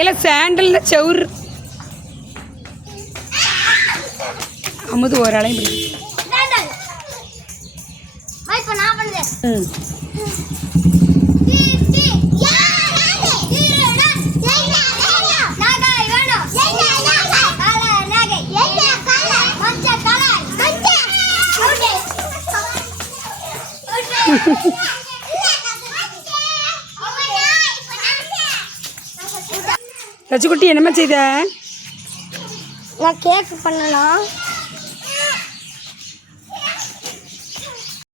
இல்லை சாண்டலில் செவுரு அமுது ஒரு அலையும் பிடிக்கும். ம் லட்சுக்குட்டி என்னம்மா செய்த? நான் கேக் பண்ணலாம்.